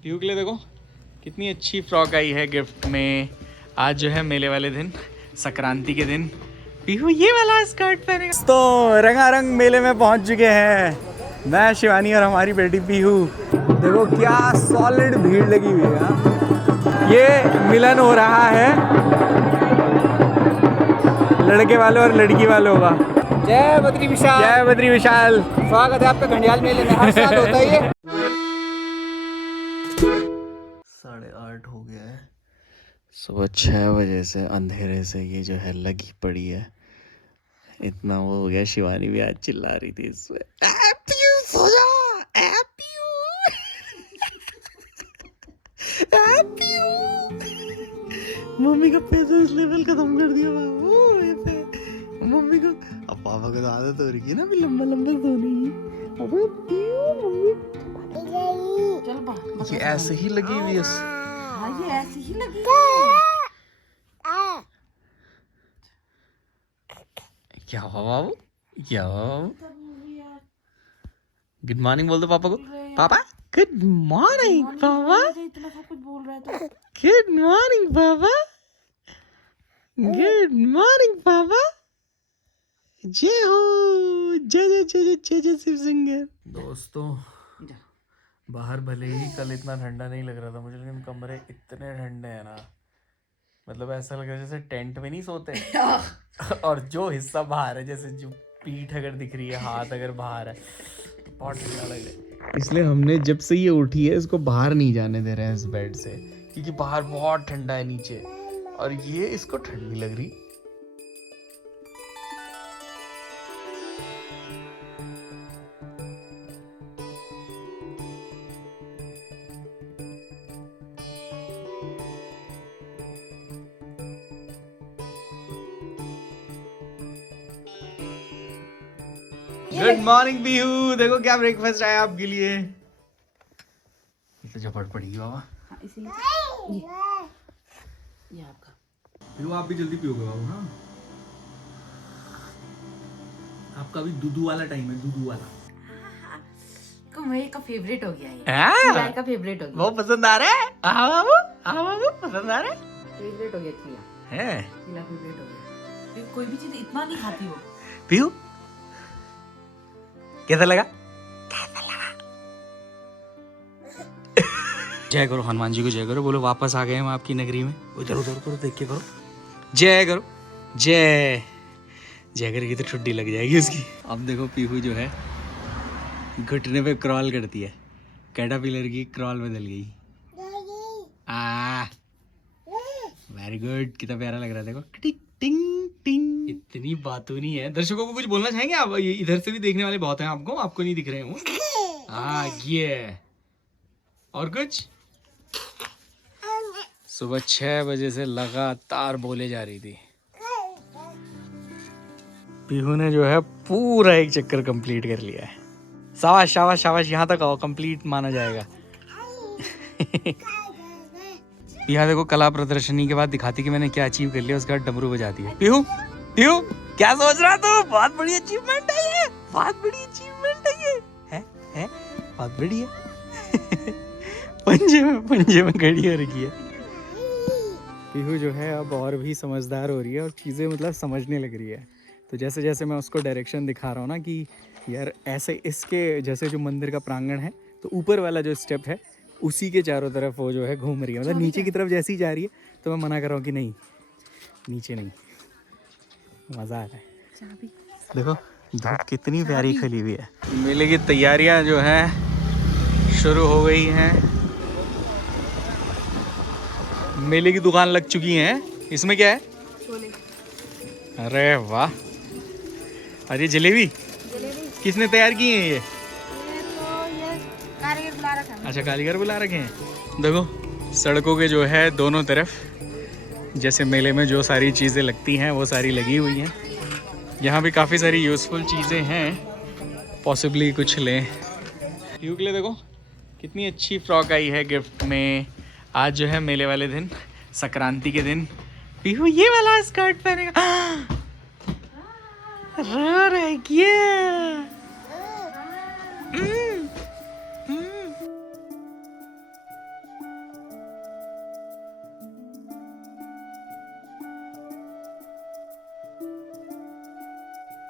पीहू के लिए देखो कितनी अच्छी फ्रॉक आई है गिफ्ट में। आज जो है मेले वाले दिन, संक्रांति के दिन पीहू ये वाला स्कर्ट पहनेगा। तो रंगारंग मेले में पहुंच चुके हैं मैं, शिवानी और हमारी बेटी पीहू। देखो क्या सॉलिड भीड़ लगी हुई है। ये मिलन हो रहा है लड़के वालों और लड़की वालों का। जय बद्री विशाल। जय बद्री विशाल। स्वागत है आपका घंडियाल मेले में, हर साल होता है ये। 8:30 हो गया है। सुबह 6 बजे से अंधेरे से ये जो है लगी पड़ी है। इतना वो हो गया, शिवानी भी आज चिल्ला रही थी इसमें, सो जा मम्मी का पेशेंस लेवल खत्म कर दिया बाबू। मम्मी को अब पापा को तो आदत हो रही है ना भी लंबा लंबा सोने की। अबे मम्मी ये ऐसे ही लगी हुई है। हाँ, ये ऐसे ही लगी क्या हुआ बाबू, क्या हुआ बाबू? गुड मॉर्निंग बोल दो पापा को। पापा गुड मॉर्निंग पापा। इतना सब कुछ बोल रहा है तो गुड मॉर्निंग पापा। गुड मॉर्निंग पापा। जय हो, जय जय जय जय जय शिव सिंगर। दोस्तों बाहर भले ही कल इतना ठंडा नहीं लग रहा था मुझे, लेकिन कमरे इतने ठंडे हैं ना, मतलब ऐसा लग रहा है जैसे टेंट में नहीं सोते। और जो हिस्सा बाहर है, जैसे जो पीठ अगर दिख रही है, हाथ अगर बाहर है, तो बहुत ठंडा लग रहा है। इसलिए हमने जब से ये उठी है इसको बाहर नहीं जाने दे रहे हैं इस बेड से, क्योंकि बाहर बहुत ठंडा है नीचे और ये इसको ठंड नहीं लग रही। गुड मॉर्निंग पीहू, देखो क्या ब्रेकफास्ट आया आपके लिए। ये तो झपट पड़ेगी बाबा। हाँ, इसीलिए ये आपका। पीहू आप भी जल्दी पियोगे बाबू। हाँ आपका भी दूधू वाला टाइम है, दूधू वाला। मेरे का फेवरेट हो गया ये। हाँ? चिल्ला का फेवरेट हो गया। वो पसंद आ रहा है। हाँ बाबू पसंद आ रहा है। फेवरेट हो गया चिल्ला। है चिल्ला फेवरेट हो गया। कोई भी चीज इतना नहीं खाती वो। पीहू कैसा लगा? जय करो हनुमान जी को, जय करो। बोलो वापस आ गए हम आपकी नगरी में। उधर उधर करो, देख के करो, जय करो। जय जय करेगी तो ठुड्डी लग जाएगी उसकी। अब देखो पीहू जो है घुटने पे क्रॉल करती है, कैटरपिलर की क्रॉल बदल गई। वेरी गुड, कितना प्यारा लग रहा है। देखो टिंग टिंग टिंग। इतनी बातूनी है। दर्शकों को कुछ बोलना चाहेंगे आप? इधर से भी देखने वाले बहुत हैं, आपको नहीं दिख रहे हैं। हाँ ये और कुछ। सुबह 6 बजे से लगातार बोले जा रही थी। पीहू ने जो है पूरा एक चक्कर कंप्लीट कर लिया है। शाबाश शाबाश शाबाश, यहाँ तक आओ, कंप्लीट माना जाएगा। यहाँ देखो कला प्रदर्शनी के बाद दिखाती कि मैंने क्या अचीव कर लिया, उसके बाद डमरू बजाती है। पीहू पीहू क्या सोच रहा तू? बहुत बड़ी अचीवमेंट है ये, बहुत बड़ी अचीवमेंट है ये। है बहुत बड़ी है। पंजे में खड़ी हो रखी है। पीहू जो है अब और भी समझदार हो रही है और चीज़ें मतलब समझने लग रही है। तो जैसे जैसे मैं उसको डायरेक्शन दिखा रहा हूँ ना कि यार ऐसे इसके जैसे जो मंदिर का प्रांगण है, तो ऊपर वाला जो स्टेप है उसी के चारों तरफ वो जो है घूम रही है, मतलब नीचे की तरफ जैसी जा रही है। तो मैं मना कर रहा हूँ कि नहीं नीचे नहीं, मज़ा आ रहा है। देखो धूप कितनी प्यारी खिली हुई है। मेले की तैयारियां जो हैं शुरू हो गई हैं। मेले की दुकान लग चुकी हैं। इसमें क्या है? छोले। अरे वाह, अरे जलेबी किसने तैयार की है ये? कारीगर बुला रखा है। अच्छा कारीगर बुला रखे हैं। देखो सड़कों के जो है दोनों तरफ जैसे मेले में जो सारी चीज़ें लगती हैं वो सारी लगी हुई हैं। यहाँ भी काफ़ी सारी यूज़फुल चीज़ें हैं, पॉसिबली कुछ लें। पीहू के लिए देखो कितनी अच्छी फ्रॉक आई है गिफ्ट में। आज जो है मेले वाले दिन, संक्रांति के दिन पीहू ये वाला स्कर्ट पहनेगा। रह गया।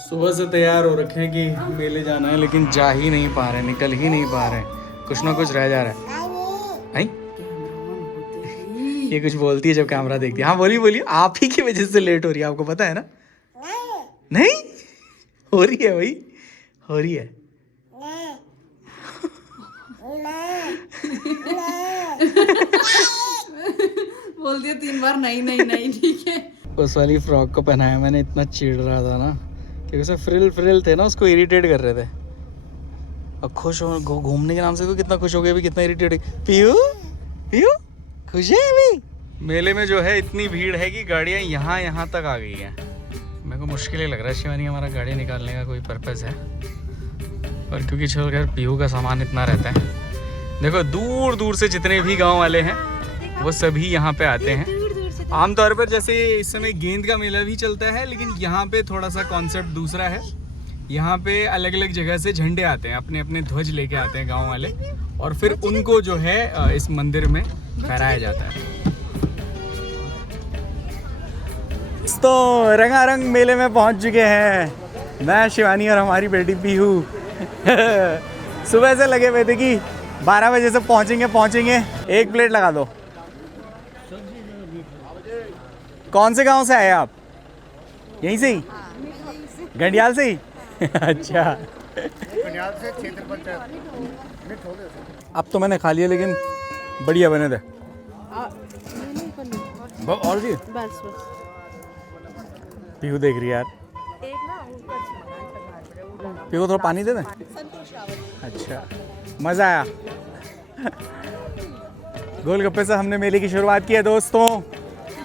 सुबह से तैयार हो रखे हैं कि मेले जाना है, लेकिन जा ही नहीं पा रहे, निकल ही नहीं पा रहे, कुछ ना कुछ रह जा रहा है। आई? ये कुछ बोलती है जब कैमरा देखती है। हाँ बोलिए बोलिए, आप ही की वजह से लेट हो रही है, आपको पता है ना? नहीं हो रही है भाई, हो रही है। बोल दिया 3 बार नहीं नहीं नहीं, ठीक है। उस वाली फ्रॉक को पहनाया मैंने, इतना चिढ़ रहा था ना क्योंकि उसमें फ्रिल फ्रिल थे ना, उसको इरिटेट कर रहे थे। अब खुश हो, घूमने के नाम से तो कितना खुश हो गया अभी, कितना इरिटेट। पीयू पीयू खुश है अभी? मेले में जो है इतनी भीड़ है कि गाड़ियाँ यहाँ तक आ गई हैं। मेरे को मुश्किल ही लग रहा है शिवानी, हमारा गाड़ी निकालने का कोई पर्पज़ है? और क्योंकि चलो खैर पीयू का सामान इतना रहता है। देखो दूर दूर से जितने भी गांव वाले हैं वो सभी यहाँ पे आते हैं। आमतौर पर जैसे इस समय गेंद का मेला भी चलता है, लेकिन यहाँ पे थोड़ा सा कॉन्सेप्ट दूसरा है। यहाँ पे अलग अलग जगह से झंडे आते हैं, अपने अपने ध्वज लेके आते हैं गांव वाले, और फिर उनको जो है इस मंदिर में फहराया जाता है। तो रंगारंग मेले में पहुँच चुके हैं मैं, शिवानी और हमारी बेटी पीहू। सुबह से लगे हुए थे कि 12 बजे से पहुँचेंगे। एक प्लेट लगा दो। कौन से गांव से आए आप? यहीं से ही? गंडियाल से ही? अच्छा। गंडियाल से क्षेत्र पंचायत। अब तो मैंने खा लिया, लेकिन बढ़िया बने थे। और जी बस पीहू देख रही है यार। पीहू थोड़ा पानी दे दें। अच्छा मज़ा आया। गोलगप्पे से हमने मेले की शुरुआत की है दोस्तों।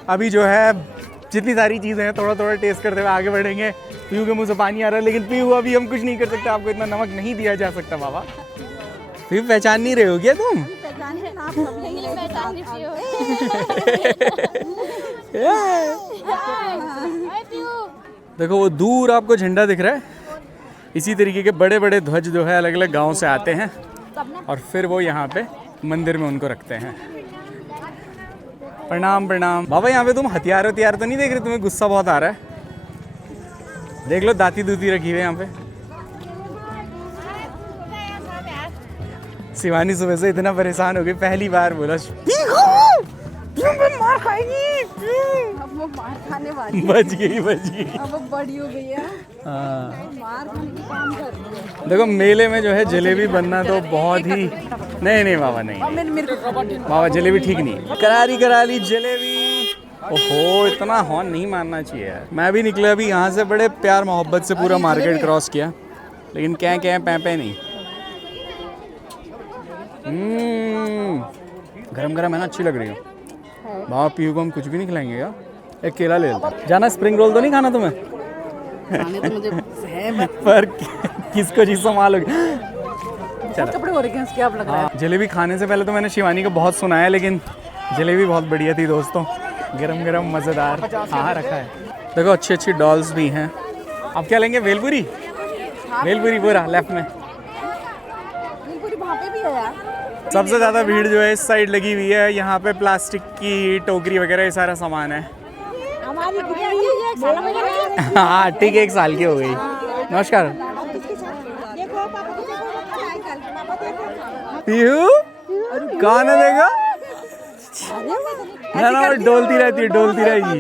अभी जो है जितनी सारी चीज़ें हैं थोड़ा थोड़ा टेस्ट करते हुए आगे बढ़ेंगे। पीहू के मुंह से पानी आ रहा है, लेकिन पीहू अभी हम कुछ नहीं कर सकते, आपको इतना नमक नहीं दिया जा सकता बाबा। पीहू पहचान नहीं रहे हो क्या तुम? देखो वो दूर आपको झंडा दिख रहा है, इसी तरीके के बड़े बड़े ध्वज जो है अलग अलग गाँव से आते हैं और फिर वो यहाँ पे मंदिर में उनको रखते हैं। प्रणाम प्रणाम बाबा। यहाँ पे तुम हथियार तो नहीं देख रहे? तुम्हें गुस्सा बहुत आ रहा है। देख लो दाती दूती रखी हुई है यहाँ पे। शिवानी सुबह से इतना परेशान हो गई, पहली बार बोला मार खाएगी। अब वो मार खाने वाली बच गई। अब वो बड़ी हो गई है। हाँ मार खाने की काम कर रही है। देखो मेले में जो है जलेबी बनना तो बहुत ही नहीं बाबा नहीं बाबा, जलेबी ठीक नहीं। करारी जलेबी। ओहो इतना हॉर्न नहीं मारना चाहिए यार। मैं भी निकला अभी यहाँ से, बड़े प्यार मोहब्बत से पूरा मार्केट क्रॉस किया, लेकिन क्या पै नहीं। गरम है ना, अच्छी लग रही है। बाबा पीहू को हम कुछ भी नहीं खिलाएंगे क्या? एक केला ले लेता। जाना स्प्रिंग रोल तो नहीं खाना तुम्हें? तो मुझे पर किसको चीज़ संभालोगे? कपड़े हो रखे हैं इसके, आप लग रहा है। जलेबी खाने से पहले तो मैंने शिवानी को बहुत सुनाया, लेकिन जलेबी बहुत बढ़िया थी दोस्तों, गरम मज़ेदार। हाँ रखा है। देखो अच्छी डॉल्स भी हैं। आप क्या लेंगे? भेलपुरी पूरा लेफ्ट में। भेलपुरी वहाँ पे भी है यार। सबसे ज़्यादा भीड़ जो है इस साइड लगी हुई है। यहाँ पे प्लास्टिक की टोकरी वगैरह ये सारा सामान है। हमारी हाँ ठीक है, 1 साल की हो गई। नमस्कार पीहू, कौन है देखो? ना डोलती रहेगी।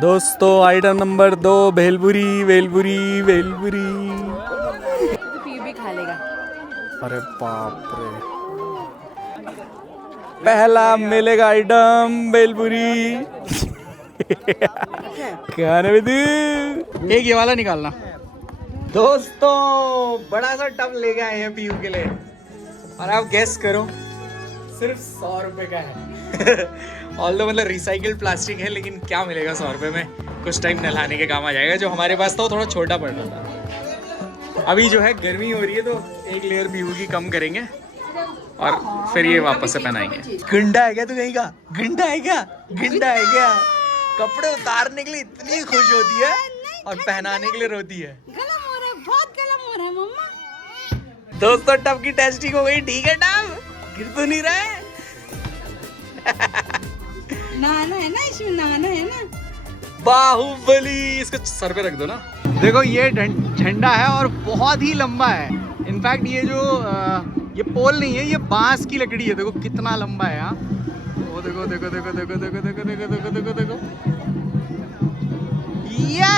दोस्तों आइटम नंबर 2 भेलपुरी। भी खा लेगा। अरे बाप रे, पहला मेले का आइटम भेलपुरी। क्या एक ये वाला निकालना। दोस्तों बड़ा सा टब लेके आए हैं पीयू के लिए, और आप गेस करो सिर्फ 100 रुपए का है। ऑल्दो मतलब रिसाइकल्ड प्लास्टिक है, लेकिन क्या मिलेगा 100 रुपए में? कुछ टाइम नहलाने के काम आ जाएगा। जो हमारे पास था वो थोड़ा छोटा पड़ रहा था। अभी जो है गर्मी हो रही है तो एक लेयर पीयू की कम करेंगे और फिर ये वापस से पहनाएंगे। गंडा है क्या तू? कहीं का गंडा है क्या? कपड़े उतारने के लिए इतनी खुश होती है और पहनाने के लिए रोती है। बहुत गलम हो रहा है मम्मा। दोस्तों टब की टेस्टिंग हो गई। ठीक है टब, गिर तो नहीं रहा है? नहाना है ना इसमें, नहाना है ना। बाहुबली, इसको सर पे रख दो ना। देखो ये झंडा है और बहुत ही लंबा है। इनफैक्ट ये जो ये पोल नहीं है, ये बांस की लकड़ी है। देखो कितना लंबा है यहाँ। वो देखो देखो देखो देखो देखो देखो देखो देखो देखो देखो। ये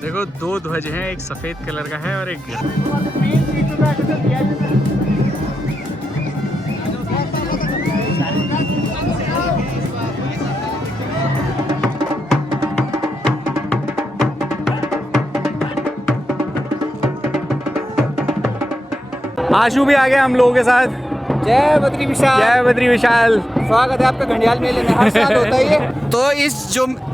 देखो दो ध्वज हैं, एक सफेद कलर का है और एक आशु भी आ गया हम लोगों के साथ। जय बद्री विशाल। जय बद्री विशाल। स्वागत है आपका घंडियाल मेले में, हर साल होता है ये।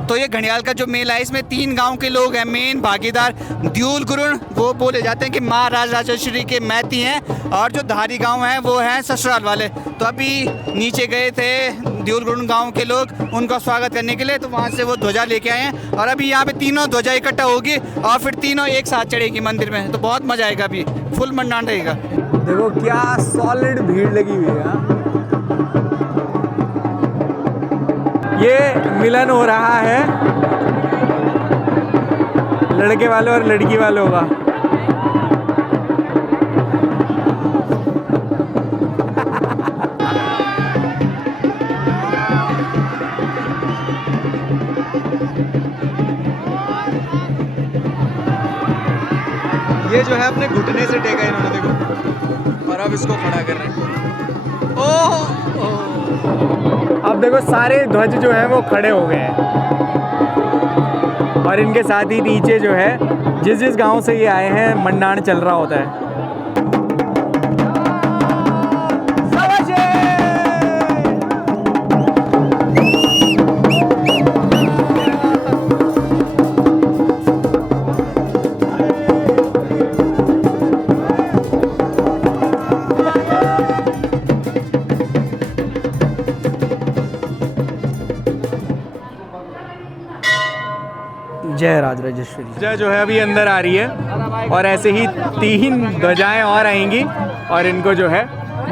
तो ये घंडियाल का जो मेला है, इसमें 3 गांव के लोग हैं मेन भागीदार। द्यूल गुरुण वो बोले जाते हैं कि महाराज राजेश्वरी के मैती हैं, और जो धारी गांव हैं वो हैं ससुराल वाले। तो अभी नीचे गए थे द्यूल गुरुण गांव के लोग उनका स्वागत करने के लिए, तो वहाँ से वो ध्वजा लेके आए हैं और अभी यहाँ पे तीनों ध्वजा इकट्ठा होगी और फिर तीनों एक साथ चढ़ेगी मंदिर में। तो बहुत मजा आएगा, अभी फुल मंडान रहेगा। देखो क्या सॉलिड भीड़ लगी हुई है। ये मिलन हो रहा है लड़के वालों और लड़की वालों का। ये जो है अपने घुटने से टेका इन्होंने, देखो, और अब इसको खड़ा कर रहे हैं। ओह अब देखो सारे ध्वज जो है वो खड़े हो गए हैं, और इनके साथ ही नीचे जो है जिस जिस गांव से ये आए हैं मंडान चल रहा होता है। जय राज राजेश्वरी। जय जो है अभी अंदर आ रही है और ऐसे ही 3 ध्वजाएं और आएंगी और इनको जो है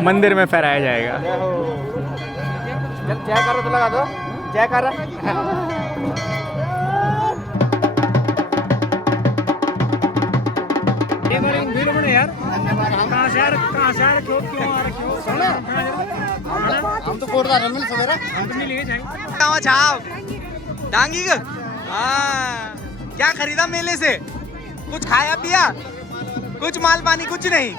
मंदिर में फहराया जाएगा। जय करो तो लगा दो, जय कर यार। हम तो कोटदार मिल सवेरा हम तो मिल डांगी हाँ, क्या खरीदा मेले से? कुछ खाया पिया? कुछ माल पानी? कुछ नहीं।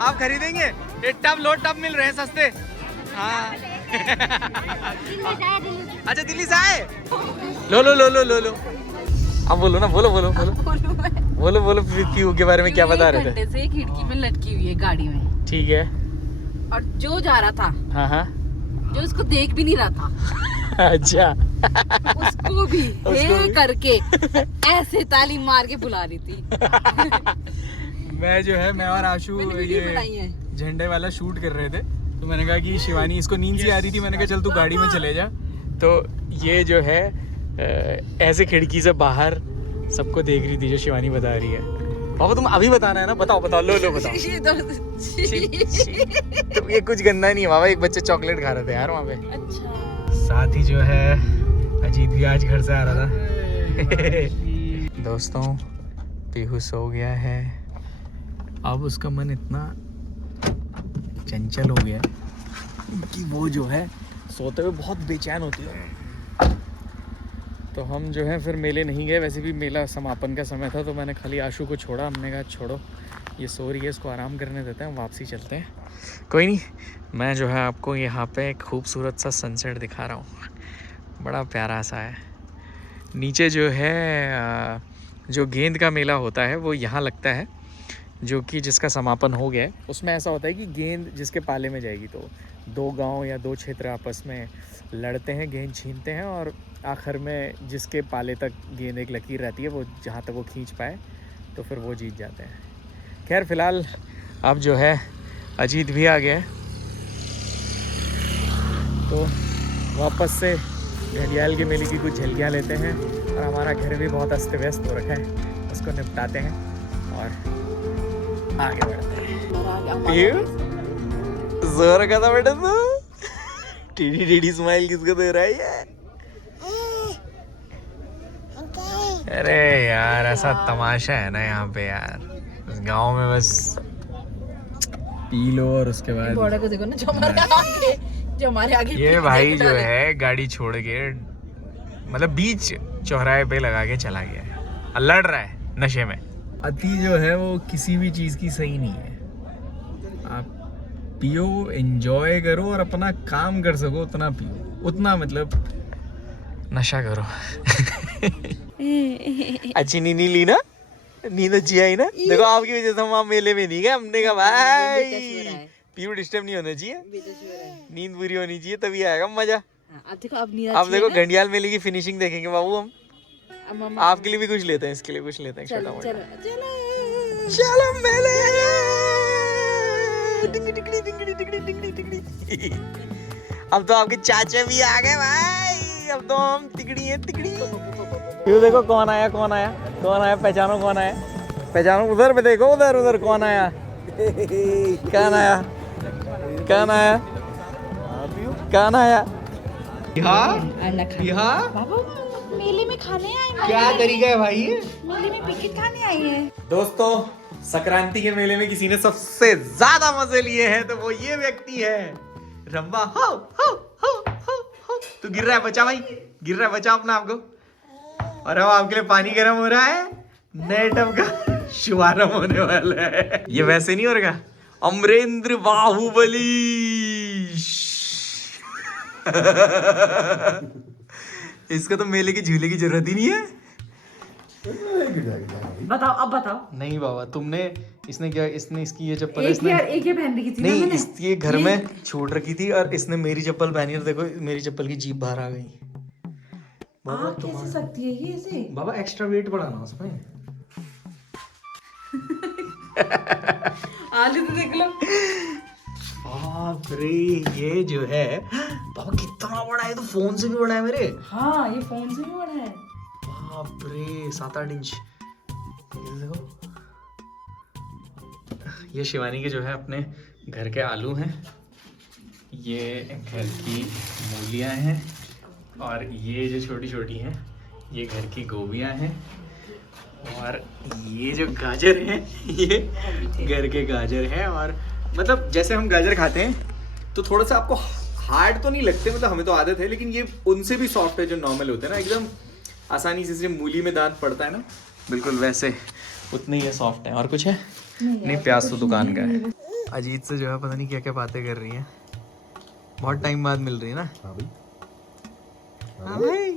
आप खरीदेंगे? ये टब लो टब मिल रहे हैं सस्ते। हाँ अच्छा दिल्ली से आए? लो लो लो लो लो लो। अब बोलो ना, बोलो बोलो बोलो बोलो बोलो पीयू के बारे में क्या बता रहे थे? से खिड़की में लटकी हुई है गाड़ी में। ठीक है। और जो जा रहा था, हाँ हाँ, जो उसको देख भी नहीं रहा था अच्छा उसको भी हे करके ऐसे ताली मार के बुला रही थी। मैं जो है, मैं और आशु ये झंडे वाला शूट कर रहे थे, तो मैंने कहा कि शिवानी, इसको नींद सी आ रही थी, मैंने कहा चल तू गाड़ी में चले जा। तो ये जो है ऐसे खिड़की से बाहर सबको देख रही थी, जो शिवानी बता रही है। बाबा तुम अभी बताना है ना, बताओ बताओ, लो लो बताओ। तो ये कुछ गंदा नहीं है बाबा, एक बच्चे चॉकलेट खा रहे थे यार वहाँ पे। अच्छा। साथ ही जो है अजीत भी आज घर से आ रहा था। दोस्तों पीहू सो गया है, अब उसका मन इतना चंचल हो गया कि वो जो है सोते हुए बहुत बेचैन होती है। तो हम जो है फिर मेले नहीं गए, वैसे भी मेला समापन का समय था, तो मैंने खाली आशु को छोड़ा। हमने कहा छोड़ो ये सो रही है, इसको आराम करने देते हैं, वापसी चलते हैं। कोई नहीं, मैं जो है आपको यहाँ पे एक खूबसूरत सा सनसेट दिखा रहा हूँ, बड़ा प्यारा सा है। नीचे जो है जो गेंद का मेला होता है वो यहाँ लगता है, जो कि जिसका समापन हो गया है। उसमें ऐसा होता है कि गेंद जिसके पाले में जाएगी, तो 2 गांव या 2 क्षेत्र आपस में लड़ते हैं, गेंद छीनते हैं, और आखिर में जिसके पाले तक गेंद एक लकीर रहती है, वो जहाँ तक वो खींच पाए तो फिर वो जीत जाते हैं। खैर फ़िलहाल अब जो है अजीत भी आ गया है, तो वापस से घड़ियाल के मेले की कुछ झलकियाँ लेते हैं, और हमारा घर भी बहुत अस्त व्यस्त हो रखा है, उसको निपटाते हैं और आगे बढ़ते हैं। जोर का था बेटा तू। टेढ़ी टेढ़ी स्माइल किसको दे रहा है ये? अरे यार ऐसा तमाशा है ना यहाँ पे यार, इस गांव में बस पी लो और उसके बाद बॉर्डर को देखो ना, जो हमारे आगे ये भाई जो है गाड़ी छोड़ के मतलब बीच चौराहे पे लगा के चला गया है और लड़ रहा है नशे में। अति जो है वो किसी भी चीज की सही नहीं है। आप पियो, एंजॉय करो और अपना काम कर सको उतना पियो, उतना मतलब नशा करो। अच्छी नींद ली ना, नींद अच्छी आई ना। देखो आपकी वजह से हम वहाँ मेले में नहीं गए, हमने कहा भाई पीयू डिस्टर्ब नहीं होना चाहिए, नींद पूरी होनी चाहिए तभी आएगा मजा। अब देखो घंडियाल मेले की फिनिशिंग देखेंगे बाबू हम। आपके लिए भी कुछ लेते हैं, इसके लिए कुछ लेते हैं छोटा मोटा। चलो मेले। अब तो आपके चाचा भी आ गए भाई, अब तो हम तिकड़ी है तिकड़ी। क्यों देखो कौन आया कौन आया कौन आया, पहचानो कौन आया, पहचानो। उधर पे देखो, उधर उधर कौन आया, कौन आया कौन आया कौन आया। मेले में खाने आए, क्या तरीका है भाई ये? मेले में पिकनिक खाने आई है। दोस्तों संक्रांति के मेले में किसी ने सबसे ज्यादा मजे लिए हैं तो वो ये व्यक्ति है रंबा। हो हो हो हो हो। तू गिर रहा है, बचा भाई, गिर रहा है, बचा अपना आपको। और अब आपके लिए पानी गर्म हो रहा है, नए टब का शुभारंभ होने वाला है। ये वैसे नहीं हो रहा, अमरेंद्र बाहुबली। इसका तो मेले की झूले की जरूरत ही नहीं है। बताओ, अब बताओ। नहीं बाबा तुमने, इसने क्या, इसने इसकी ये चप्पल एक इसने एक ये पहन रखी थी ना नहीं मैंने। इसके घर में छोड़ रखी थी और इसने मेरी चप्पल पहनी और देखो मेरी चप्पल की जीभ बाहर आ गई। बाबा कैसे सकती है ये ऐसे? बाबा एक्स्ट्रा वेट बढ़ाना उसमें। आलू तो देख लो। बाप रे ये जो है बाबा कितना बड़ा है, तो फोन से भी बड़ा है मेरे। हाँ ये फोन से भी बड़ा है। बाप रे 7-8 इंच। ये देखो, ये शिवानी के जो है अपने घर के आलू हैं, ये घर की मूलियाँ हैं और ये जो छोटी छोटी हैं ये घर की गोभियाँ हैं और ये जो गाजर हैं ये घर के गाजर हैं। और मतलब जैसे हम गाजर खाते हैं तो थोड़ा सा आपको हार्ड तो नहीं लगते, मतलब हमें तो आदत है, लेकिन ये उनसे भी सॉफ्ट है जो नॉर्मल होते हैं ना, एकदम आसानी से जैसे मूली में दांत पड़ता है ना, बिल्कुल वैसे उतने ही सॉफ्ट है। और कुछ है नहीं, प्याज तो दुकान का है। अजीत से जो है पता नहीं क्या क्या बातें कर रही हैं, बहुत टाइम बाद मिल रही है ना। हाँ भाई